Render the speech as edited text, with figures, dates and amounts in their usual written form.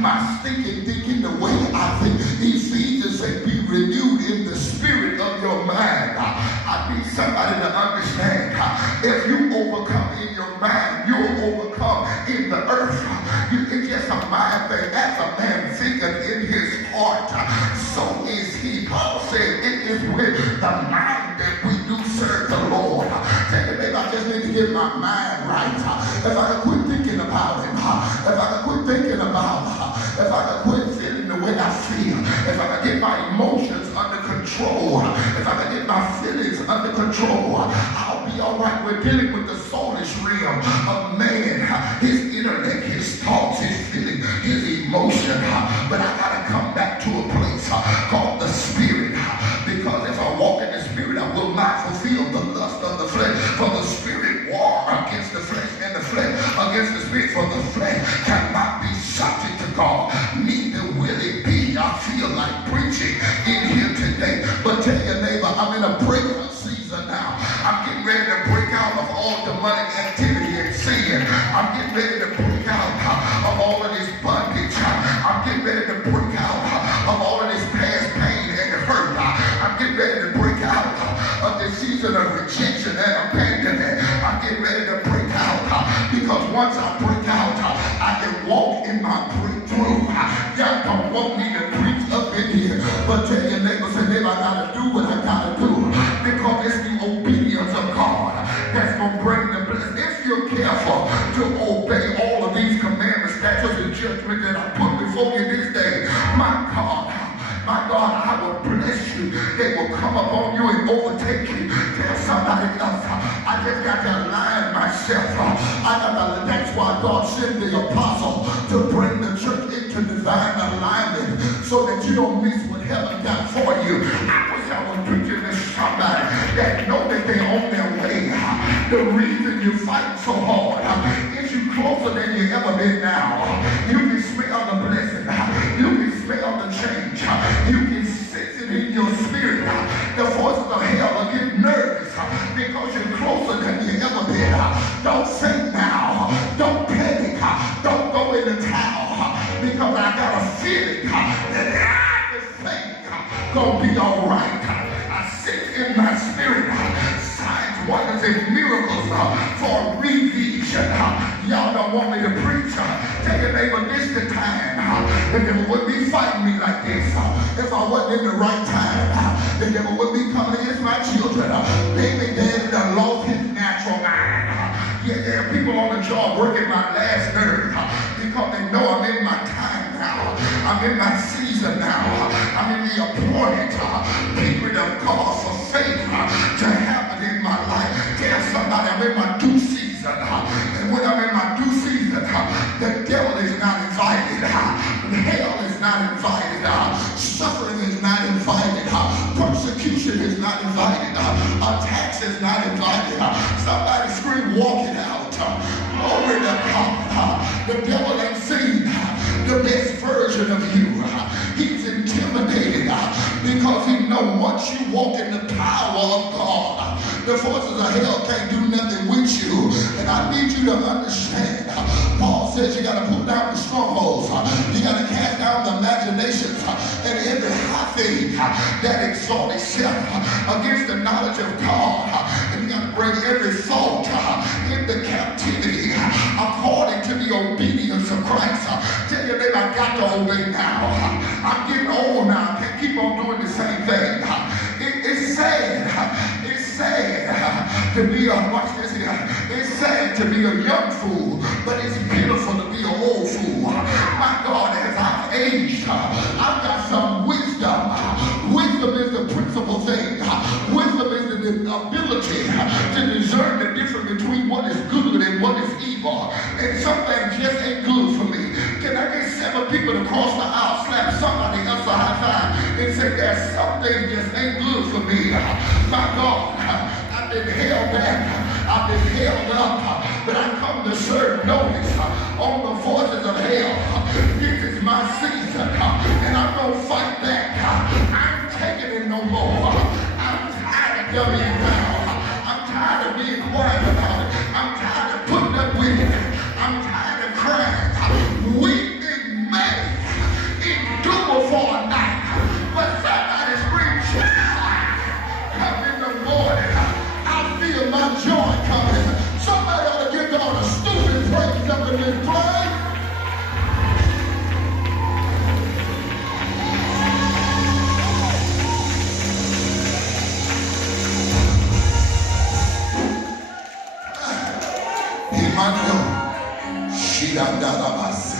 my stinking thinking, the way I think. Ephesians said, be renewed in the spirit of your mind. I need somebody to understand. If you overcome in your mind, you'll overcome in the earth. It's just a mind thing. As a man thinketh in his heart, so is he. Paul said, it is with the mind that we do serve the Lord. Tell you, baby, I just need to get my mind right. If I can quit thinking about him, if I can quit thinking about him, if I can quit feeling the way I feel, if I can get my emotions under control, if I can get my feelings under control, I'll be all right. We're dealing with the soulish realm of man, his intellect, his thoughts, his feelings, his emotion. But I gotta come back to a place called the spirit, because if I walk in the spirit, I will not fulfill the lust of the flesh. For the spirit war against the flesh, and the flesh against the spirit. For the flesh cannot be subject to God, neither will it be. I feel like preaching in here today, but tell your neighbor, I'm in a breakout season now. I'm getting ready to break out of all demonic activity and sin. I'm getting ready to break out of all of this bondage. I'm getting ready to break out of all of this past pain and hurt. I'm getting ready to break out of this season of rejection and abandonment. I'm getting ready to break out, because once I break out, I can walk in my breakthrough. Y'all don't want me to preach up in here, but tell your neighbor, say, neighbor, I gotta do what I gotta do, because it's the obedience of God that's gonna bring the blessing. If you're careful to obey all of these commandments, statutes, and judgments that I put before you this day, my God, I will bless you. They will come upon you and overtake you. Tell somebody else, I just got to align myself. That's why God sent the apostle to bring the church into divine alignment, so that you don't miss what heaven got for you. I wish I was preaching to somebody that know that they're on their way. The reason you're fighting so hard is you closer than you ever been now. You can smell the blessing. You can smell the change. You can sense it in your spirit. The forces of hell will get nervous because you're closer than you ever been. Don't faint now. Don't panic. Don't go in the towel, because I got a feeling that everything gonna be all right. I sense in my spirit signs, wonders, and miracles for revision. Y'all don't want me to preach. Tell your neighbor, this the time. The devil wouldn't be fighting me like this if I wasn't in the right time. The devil wouldn't be coming against my children. Baby daddy done lost his natural mind. Yeah, there are people on the job working my last nerve, because they know I'm in my time now. I'm in my season now. I'm in the appointed period of God for faith to happen in my life. Tell somebody I'm in my due season. And when I'm in my due season, the devil is not invited. Hell is not invited. Suffering is not invited. Persecution is not invited. Attacks is not invited. Somebody scream, walk it out. Glory to God. The devil ain't seen the best version of you. He's intimidated because he knows once you walk in the power of God, the forces of hell can't do nothing with you. And I need you to understand, Paul says you got to put down the strongholds. You got to cast down the imaginations and every high thing that exalts itself against the knowledge of God. And you got to bring every thought into captivity according to the obedience of Christ. Tell your neighbor, I got to obey now. I'm getting old now. I can't keep on doing the same thing. It's sad. It's sad to be watch this here. It's sad to be a young fool, but it's beautiful to be an old fool. My God, as I've aged, I've got some wisdom. Wisdom is the principal thing. Wisdom is the ability to discern the difference between what is good and what is evil. And some things just ain't good for me. Can I get 7 people to cross the aisle, slap somebody else a high five, and say there's something just ain't good for me? My God, I've been held back. I've been held up, but I come to serve notice on the forces of hell. This is my season, and I'm going to fight back. I ain't taking it no more. I'm tired of dumbing down. I'm tired of being quiet about it. I'm tired of putting up with it. I'm tired of crying. Weeping may heavenly flag. Emmanuel, Shidandalabas.